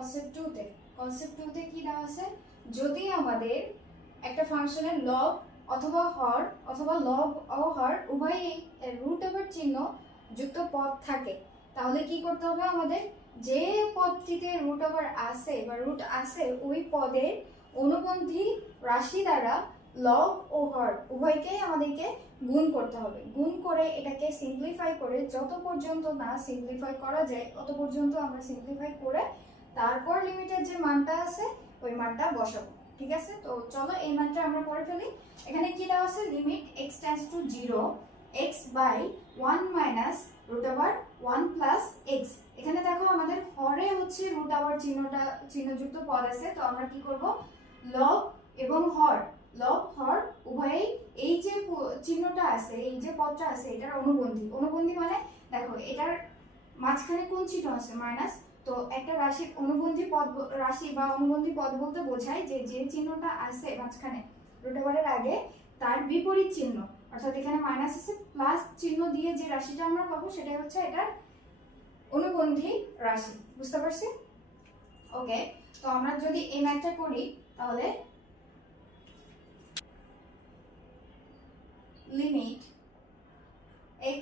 Concept 2 তে কি দেওয়া আছে, যদি আমাদের একটা ফাংশনের লব অথবা হর অথবা লব ও হর উভয়ই রুট ওভার চিহ্ন যুক্ত পদ থাকে, তাহলে কি করতে হবে আমাদের, যে পদটিতে রুট ওভার আছে বা রুট আছে ওই পদের অনুবন্ধী রাশি দ্বারা লব ও হর উভয়কেই আমাদেরকে গুণ করতে হবে। গুণ করে এটাকে সিম্পলিফাই করে, যত পর্যন্ত না সিম্পলিফাই করা যায় তত পর্যন্ত আমরা সিম্পলিফাই করে তারপর লিমিটের যে মানটা আছে ওই মানটা বসাবো। ঠিক আছে, তো চলো এই মানটা আমরা করে ফেলি। এখানে কি দেওয়া আছে, limit x tends to 0 x by 1 minus root over 1 plus x। এখানে দেখো আমাদের হরে হচ্ছে রুট ওভার চিহ্নযুক্ত পদ আছে, তো আমরা কি করব, লব এবং হর, লব হর উভয়ই এই যে চিহ্নটা আছে, এই যে পদটা আছে এটার অনুবন্ধী মানে দেখো এটার মাঝখানে কোন চিহ্ন আছে, মাইনাস। তো একটা রাশির অনুবন্ধী পদ, রাশি বা অনুবন্ধী পদ বলতে বোঝায় যে যে চিহ্নটা আছে মাঝখানে রুট ওভারের আগে তার বিপরীত চিহ্ন, অর্থাৎ এখানে মাইনাস আছে প্লাস চিহ্ন দিয়ে যে রাশিটা আমরা পাবো সেটাই হচ্ছে এটার অনুবন্ধী রাশি। বুঝতে পারছি? ওকে, তো আমরা যদি এই ম্যাথটা করি তাহলে লিমিট x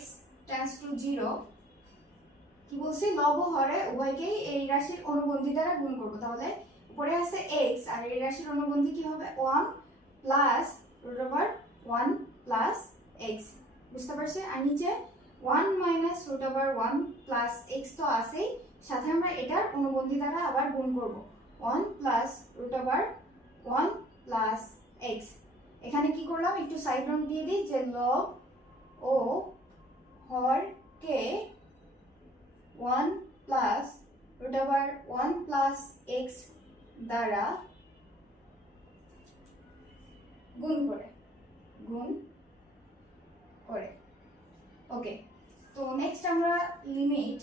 টেন্ডস টু 0, কি বলছি, লব ও হরে উভয়কেই এই রাশির অনুবন্ধী দ্বারা গুণ করব। তাহলে উপরে আছে x আর এই রাশির অনুবন্ধী কি হবে, 1 plus root over 1 plus x। বুঝতে পারছি? আর নিচে 1 minus root over 1 plus x তো আছেই, সাথে আমরা এটার অনুবন্ধী দ্বারা আবার গুণ করব, 1 plus root over 1 plus x। এখানে কি করলাম, একটু সাইড নোট দিয়ে দিই যে লব ও হরকে 1 plus root over 1 plus x দ্বারা গুণ করে ওকে। তো নেক্সট আমরা লিমিট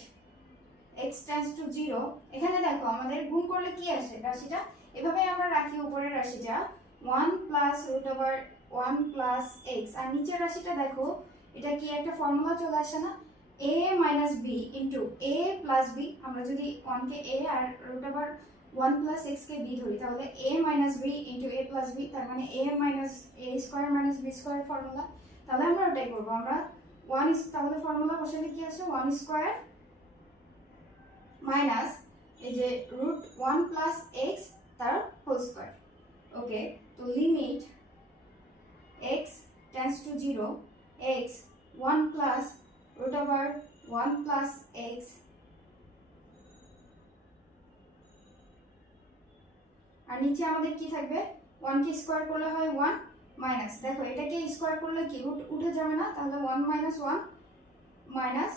x টেন্ডস টু 0, এখানে দেখো আমাদের গুণ করলে কি আসে, রাশিটা এভাবে আমরা রাখি, উপরের রাশিটা 1 plus root over 1 plus x, আর নিচের রাশিটা দেখো এটা কি একটা ফর্মুলা চলে আসে না, a minus B into a plus B. আমরা যদি 1 কে a আর রুট ওভার 1 প্লাস x কে b ধরি তাহলে a minus b into a plus b, তার মানে a minus a square minus b square formula. তাহলে আমরা ওটাই করবো, আমরা 1 তাহলে ফর্মুলা বসালে কি আসে, 1 স্কোয়ার মাইনাস এই যে রুট 1 প্লাস x তার হোল স্কোয়ার। ওকে, তো limit x tends to 0 x 1 plus root over 1 plus x আর নিচে আমাদের কি থাকবে, 1 কে স্কোয়ার করলে হয় 1 মাইনাস, দেখো এটাকে স্কোয়ার করলে কি রুট উঠে যাবে না, তাহলে 1 মাইনাস 1 মাইনাস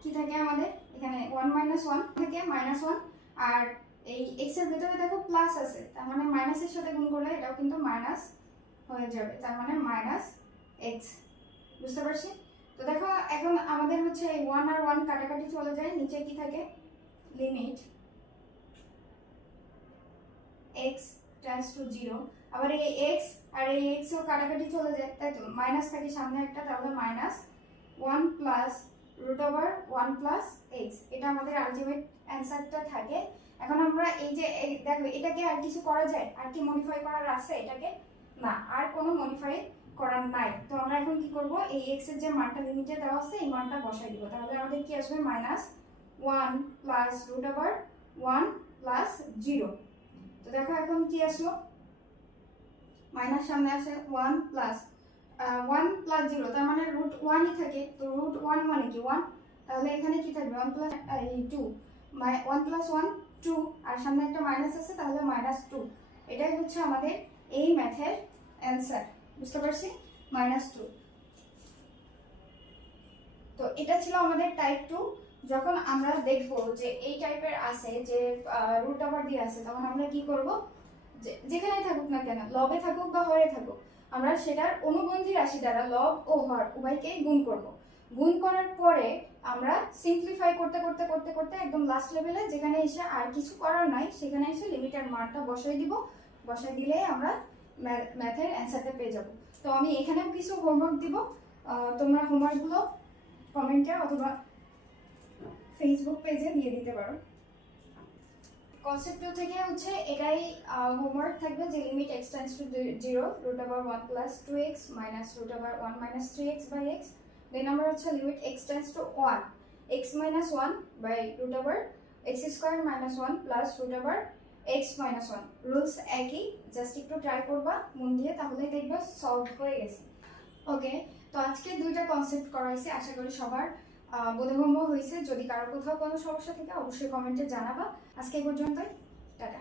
কি থাকে আমাদের এখানে 1 মাইনাস 1 থেকে মাইনাস 1, আর এই x এর ভিতরে দেখো প্লাস আছে, তার মানে মাইনাসের সাথে গুণ করলে এটাও কিন্তু মাইনাস হয়ে যাবে, তার মানে মাইনাস x। বুঝতে পারছি? তো দেখো এখন আমাদের হচ্ছে এই 1 আর 1 কাটাকাটি চলে যায়, নিচে কি থাকে, লিমিট x টেন্ডস টু 0, আবার এই x আর এই x ও কাটাকাটি চলে যায়, তাই তো মাইনাস থাকে সামনে একটা, তাহলে minus 1 plus root over 1 plus x, এটা আমাদের আলটিমেট অ্যান্সারটা থাকে। এখন আমরা এই যে দেখো এটাকে আর কিছু করা যায়, আর কি মডিফাই করার আছে এটাকে, না আর কোনো মডিফাই করার নাই। তো আমরা এখন কি করব, এই x এর যে মানটা লিমিটে দেওয়া আছে এই মানটা বসাই দিব, তাহলে আমাদের কি আসবে, minus 1 plus root over 1 plus 0। তো দেখো এখন কি আসলো, মাইনাস সামনে আছে 1 প্লাস 1 প্লাস 0, তার মানে রুট 1 ই থাকে, তো রুট 1 মানে কি 1, তাহলে এখানে কি থাকবে 1 প্লাস 2, 1 প্লাস 1 2, আর সামনে একটা মাইনাস আছে তাহলে মাইনাস 2। এটাই হচ্ছে আমাদের এই ম্যাথের অ্যান্সার। বুঝতে পারছি, মাইনাস 2। তো এটা ছিল আমাদের টাইপ 2। যখন আমরা দেখব যে এই টাইপের আছে যে রুট ওভার দিয়ে আছে, তখন আমরা কি করব, যেখানে থাকুক না কেন, লবে থাকুক বা হরে থাকুক, আমরা সেটার অনুবন্ধী রাশি দ্বারা লব ও হর উভয়কেই গুণ করব। গুণ করার পরে আমরা সিম্পলিফাই করতে করতে করতে করতে একদম লাস্ট লেভেলে যেখানে এসে আর কিছু করার নাই সেখানে এসে লিমিটের মানটা বসাই দিব, বসাই দিলে আমরা ম্যাথের অ্যান্সারটা পেয়ে যাব। তো আমি এখানেও কিছু হোমওয়ার্ক দিব, তোমরা হোমওয়ার্কগুলো কমেন্টে অথবা ফেসবুক পেজে দিয়ে দিতে পারো। কনসেপ্ট 2 থেকে হচ্ছে এটাই হোমওয়ার্ক থাকবে যে limit x tends to 0 √1 + 2x - √1 - 3x / x। 2 নম্বর হচ্ছে limit x tends two 1 x - 1 √x² - 1 + √x - 1। Rules একই, জাস্ট একটু ট্রাই করবা মন দিয়ে, তাহলেই দেখবা সলভ হয়ে গেছে। ওকে, তো আজকে দুইটা কনসেপ্ট করাইছি, আশা করি সবার বোধগম্য হয়েছে। যদি কারো কোথাও কোনো সমস্যা থাকে অবশ্যই কমেন্টে জানাবা। আজকে এই পর্যন্তই, টাটা।